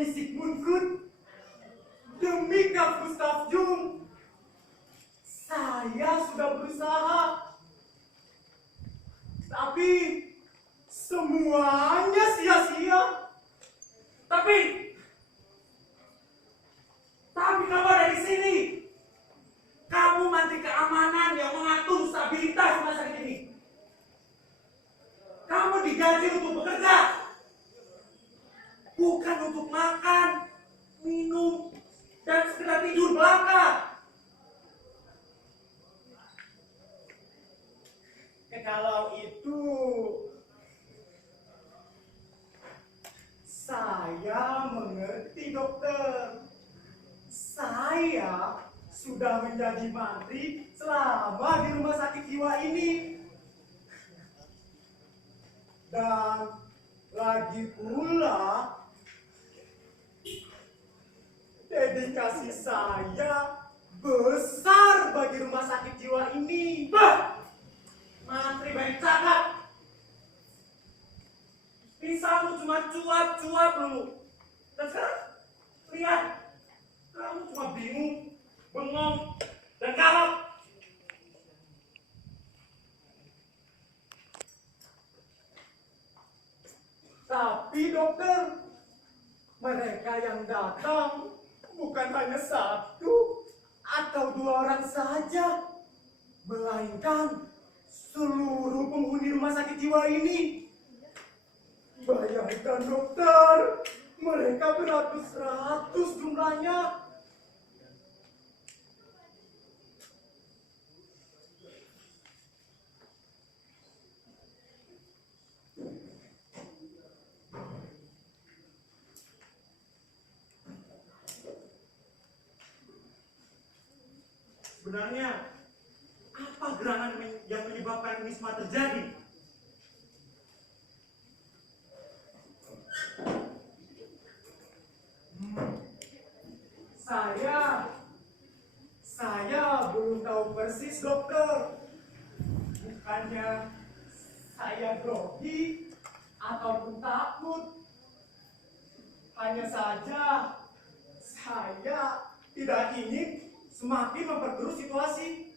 demi Sigmund Freud, demi Carl Gustav Jung, saya sudah berusaha. Tapi semuanya sia-sia. Tapi kabar dari sini. Kamu Menteri Keamanan yang mengatur stabilitas rumah sakit ini. Kamu digaji untuk bekerja, bukan untuk makan, minum, dan sekedar tidur belaka. Kalau itu, saya mengerti, dokter. Saya sudah menjadi mantri selama di rumah sakit jiwa ini. Dan lagi pula, dedikasi saya besar bagi rumah sakit jiwa ini. Bah! Mantri baik cakap. Pisamu cuma cuap-cuap dulu. Dan sekarang, lihat. Kamu cuma bingung, bengong, dan kalap. Tapi dokter, mereka yang datang bukan hanya satu atau dua orang saja, melainkan seluruh penghuni rumah sakit jiwa ini. Bayangkan dokter, mereka beratus-ratus jumlahnya. Sebenarnya, apa gerangan yang menyebabkan ini semua terjadi? Saya belum tahu persis, dokter. Bukannya saya grogi ataupun takut. Hanya saja saya tidak ingin semakin memperkeruh situasi.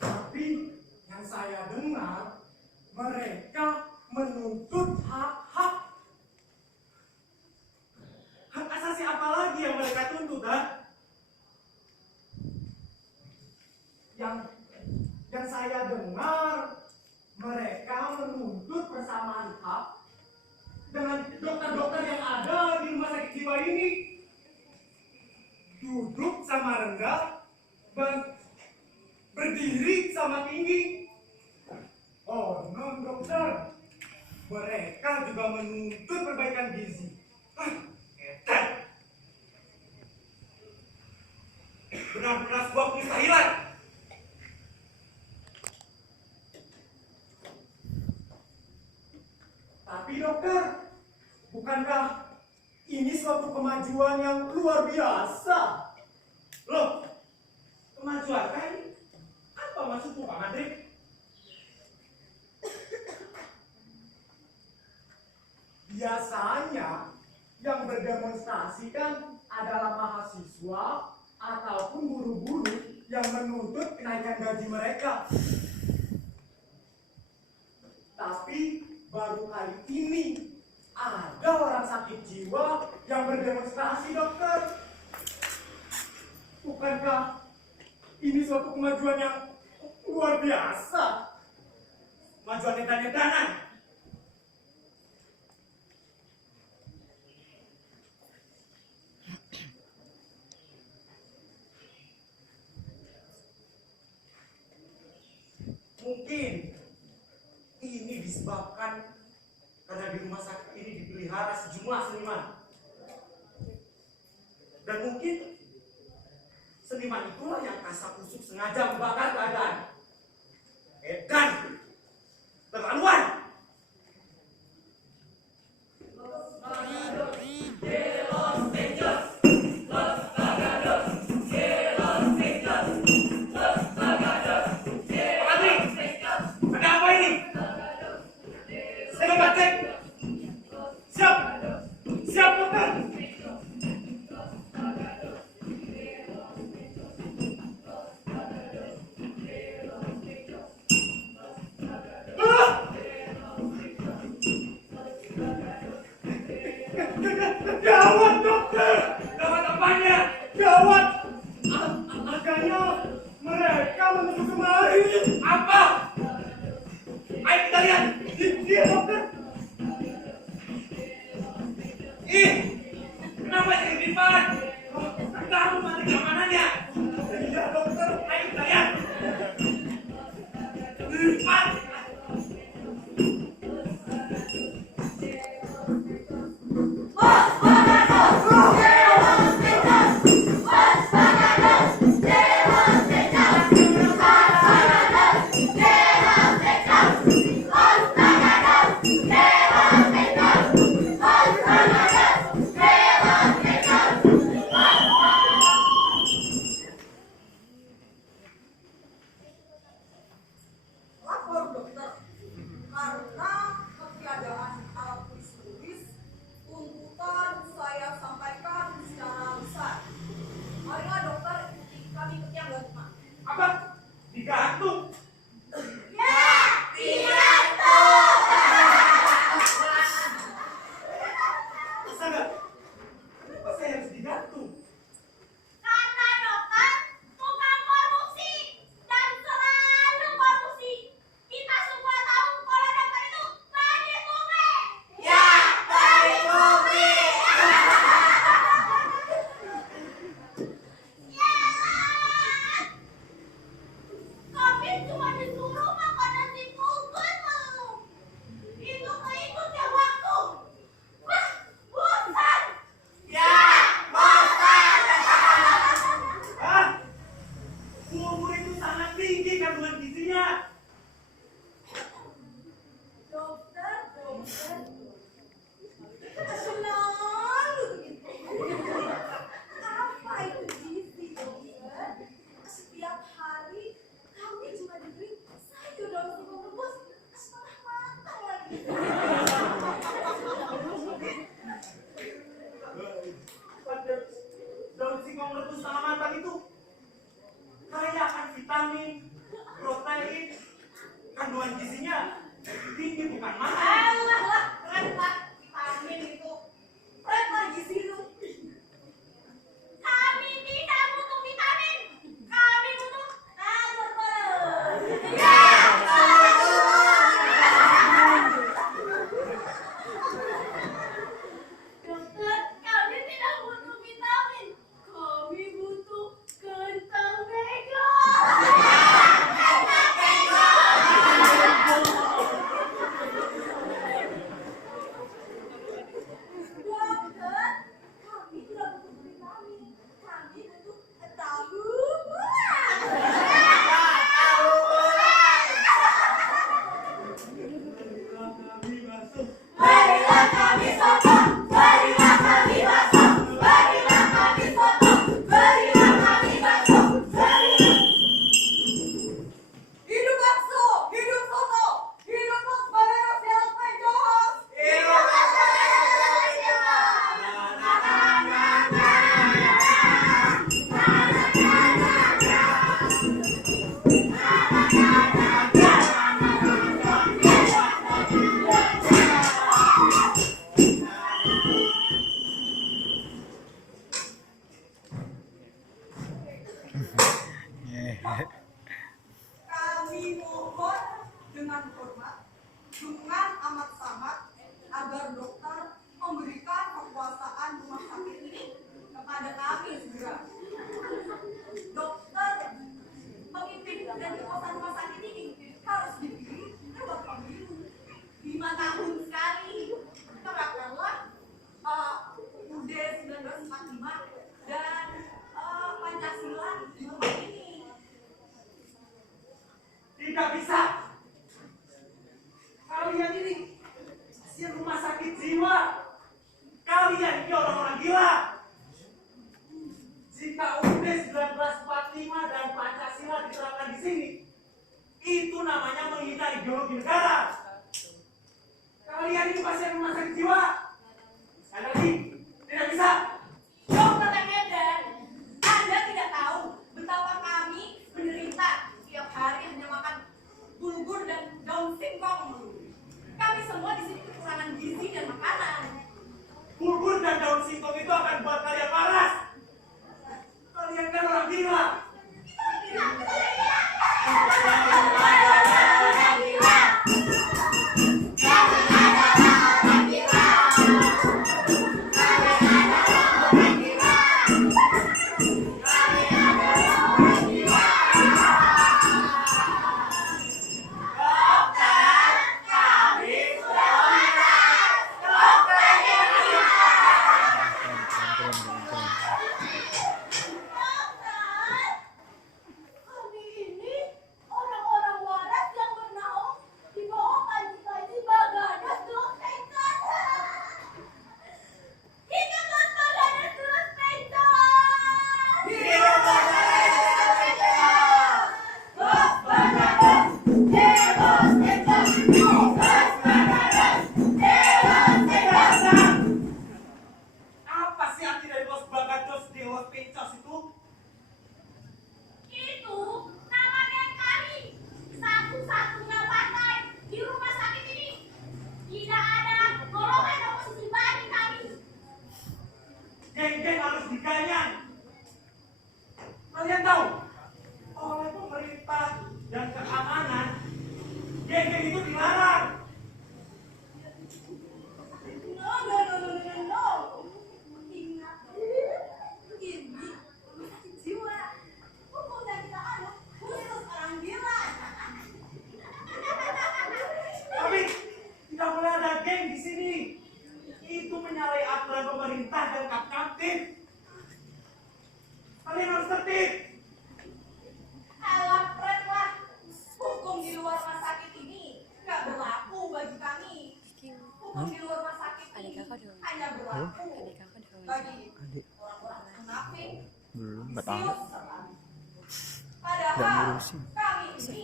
Tapi yang saya dengar, mereka menuntut hak-hak. Hak asasi apa lagi yang mereka tuntut, ha? Yang saya dengar, mereka menuntut persamaan hak dengan dokter-dokter yang ada di rumah sakit jiwa ini. Duduk sama rendah, berdiri sama tinggi. Oh non dokter, mereka juga menuntut perbaikan gizi. Edan! Benar-benar sebuah kemustahilan. Tapi dokter, bukankah ini suatu kemajuan yang luar biasa? Loh, kemajuan kan? Apa maksudmu, Pak Menteri? Biasanya yang berdemonstrasi kan adalah mahasiswa ataupun guru-guru yang menuntut kenaikan gaji mereka. Tapi baru kali ini ada orang sakit jiwa yang berdemonstrasi, dokter. Bukankah ini suatu kemajuan yang luar biasa? Kemajuan edan-edanan. Mungkin ini disebabkan karena di rumah sakit ini dipelihara sejumlah seniman. Dan mungkin seniman itulah yang kasak kusuk sengaja membakar keadaan. Edan! Terlaluan! Siap, dokter. Gawat dokter. Gawat apanya? Gawat. Agaknya mereka menuju kemari. Apa? Ayo kita lihat. Iya dokter. Ih, kenapa jadi Rifan? Kamu mati keamanannya. Iya dokter. Ayo kita lihat. Rifan. Lapor dokter, karena ketiadaan alat tulis tuntutan saya sampaikan secara besar. Marilah dokter ikuti kami ke tiang Gatma. Apa? Digantung. Ya, tidak tahu. Masa enggak? Kenapa saya harus digantung? Karena dokter tukang korupsi dan selalu korupsi. Kita semua tahu kalau dokter itu tadi publik. Ya, tadi publik. Ya, kami cuma disuruh makan nasi bungkus mau. Itu keikut tiap waktu. Wah, bosan. Ya, bosan. Hah? Bubur itu sangat tinggi kandungan gizinya. Dokter, selalu begitu. Apa itu gizi, dokter? Setiap hari kami cuma diberi sayur daun singkong rebus setengah matang lagi. Pada daun singkong rebus setengah matang itu kaya akan vitamin, protein, kandungan gizinya tinggi bukan manis. Alah, keren lah vitamin itu. Keren lah gizi itu. Kami tidak butuh vitamin. Kami butuh telur telur. Ya, dokter, kami tidak butuh vitamin. Kami butuh kentang bego. Kentang bego. Dokter, kami tidak butuh vitamin. Kami butuh tahu bulat. Tahu bulat. Kami masuk. Berilah kami soto, berilah kami bakso, berilah kami soto, berilah kami bakso, berilah. Hidup bakso, hidup soto, hidup Los Baleros de los Penjos. Hidup Los Baleros de los Penjos. Kami mohon dengan hormat, dengan amat sangat agar dokter memberikan kekuasaan rumah sakit ini kepada kami segera. Dokter, pemimpin dan kekuasaan rumah sakit ini harus dipilih lewat pemilu 5 tahun sekali. Terapkanlah UUD 1945 dan Pancasila di rumah ini. Tidak bisa. Kalian ini pasien rumah sakit jiwa. Kalian ini orang-orang gila. Jika UUD 1945 dan Pancasila diterapkan di sini, itu namanya menghina ideologi negara. Kalian ini pasien rumah sakit jiwa. Sekali lagi, tidak bisa. Dokter Edan, Anda tidak tahu betapa kami menderita setiap hari hanya makan bulgur dan daun singkong. Kami semua di sini kekurangan gizi dan makanan. Bulgur dan daun pemerintah dan kapten. Kalian harus tertib. Alah, Fred lah. Hukum di luar rumah sakit ini nggak berlaku bagi kami. Hukum di luar rumah sakit ini hanya berlaku bagi orang-orang munafik, Belum, nggak sius, tahu. setan. Nggak Padahal ngurusin. kami ini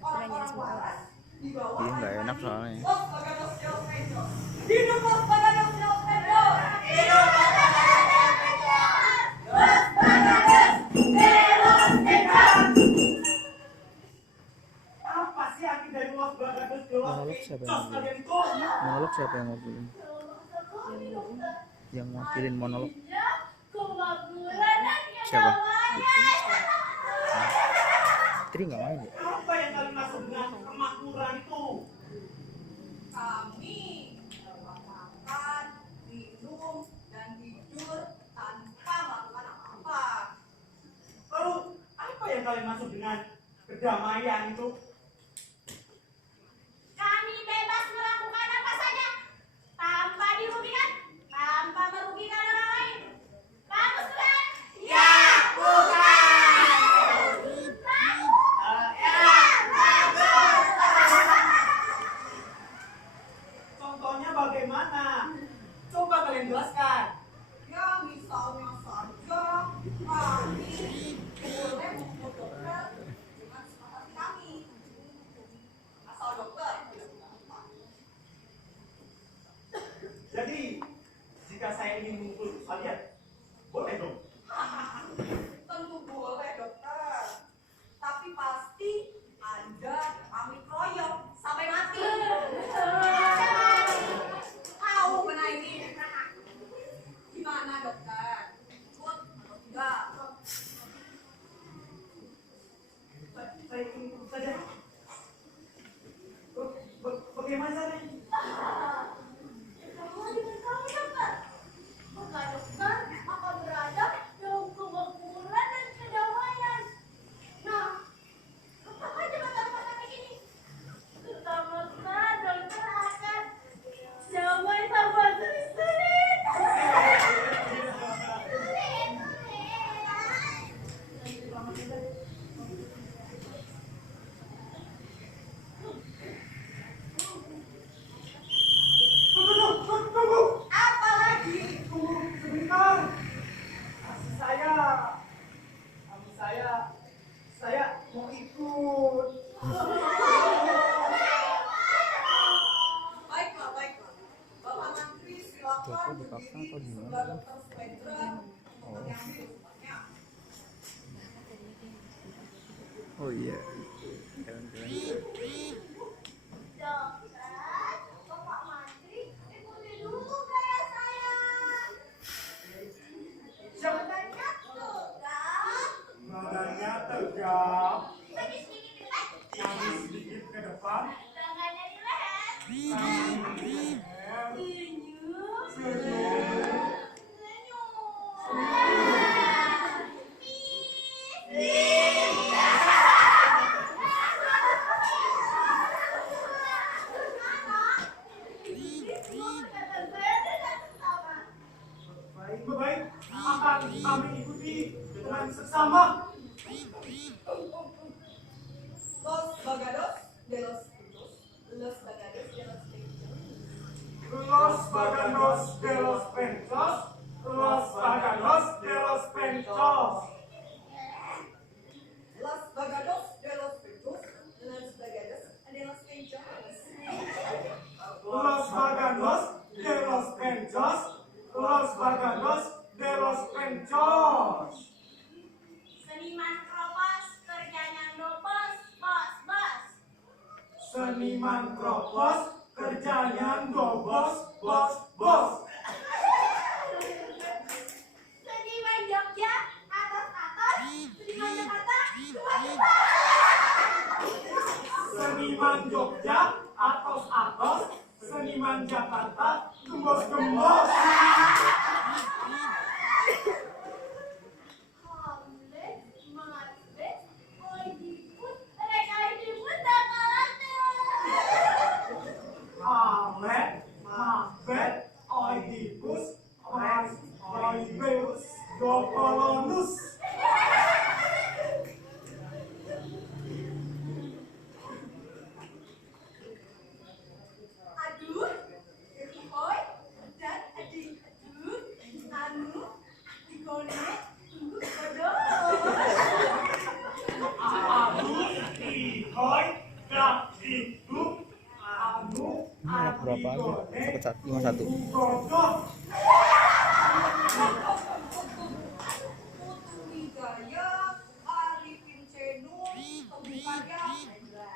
orang-orang waras di bawah Iya, nggak enak kami. soalnya. Los Bagados de los Penjos. Hidup Los Bagados de los Penjos. Hidup Los Bagados de los Penjos. Los Bagados de los Penjos. Apa sih arti dari Los Bagados de los Monolog siapa yang Penjos ngomong? kalian itu? Monolog siapa yang ngomongin? Yang wakilin monolog siapa? Tri nggak main ya? Apa yang kalian maksud dengan kemakmuran itu? Kami dapat makan, minum, dan tidur tanpa melakukan apa-apa. Lalu apa yang kalian maksud dengan kedamaian itu? Kami bebas melakukan apa saja tanpa dirugikan, tanpa merugikan orang lain. Kamu sudah? Ya, bukan. Contohnya bagaimana? Coba kalian jelaskan. Ya, misalnya saja kami boleh menghubungi dokter dengan sepakat kami. Asal dokter tidak apa. Jadi, jika saya ingin mengumpul kalian, boleh dong? Tentu boleh dokter, tapi pasti Anda kami kroyok sampai mati. Tahu benar ini? Gimana dokter? Ikut atau tidak? Saya ingin ikut saja. Bagaimana nih? Kamu diberitahu dokter? Maka dokter akan berada dalam kemakmuran dan kedamaian. Nah, apa aja kata-kata kayak gini? Pertama-tama dokter akan damai sama istri. Tunggu! Apa lagi? Tunggu sebentar. Saya mau ikut. Baiklah, baiklah. Bapak Menteri silakan Joko dipaksa berdiri atau gimana? sebelah dokter Spendra untuk mengambil hukumannya. Oh iya. Jalan-jalan. Dokter, Bapak Menteri, ikuti dulu gaya saya. Badannya tegak, Badannya tegak, sedikit-sedikit dekat, kaki sedikit ke depan, tangannya di leher, senyum, senyum, baik, akan kami ikuti dengan seksama. Los Bagados de los Penjos. Los Bagados de los Penjos. Los Bagados de los Penjos, Los Bagados de los Penjos. Los Bagados de los Penjos. Los Bagados de los Penjos. Los Bagados de los Penjos, Los Bagados de los Penjos. Seniman keropas kerjanya nobos, bos, bos. Seniman kropos, kerjanya gobos, bos, bos. Seniman Jogja atas atas, seniman Jakarta dua. Seniman Jogja, atos-atos, seniman Jakarta, gembos-gembos. Hamlet, Macbeth, Oedipus, mereka Oedipus dan karakter. Hamlet, Macbeth, Oedipus, apa aja? Satu 51. Godok. Putu Wijaya, Arifin Cenur, pembukarnya Hendra.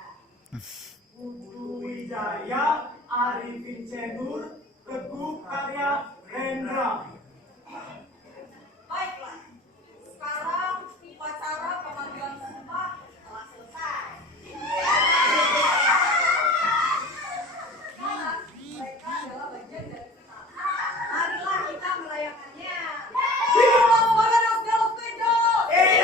Putu Wijaya, Arifin Cenur, Teguh Karya Rendra. Baiklah, sekarang upacara pemanggilan sumpah telah selesai. Karena mereka adalah bagian dari kita. Marilah kita merayakannya. Hidup Los Baganos de los Pecos! Los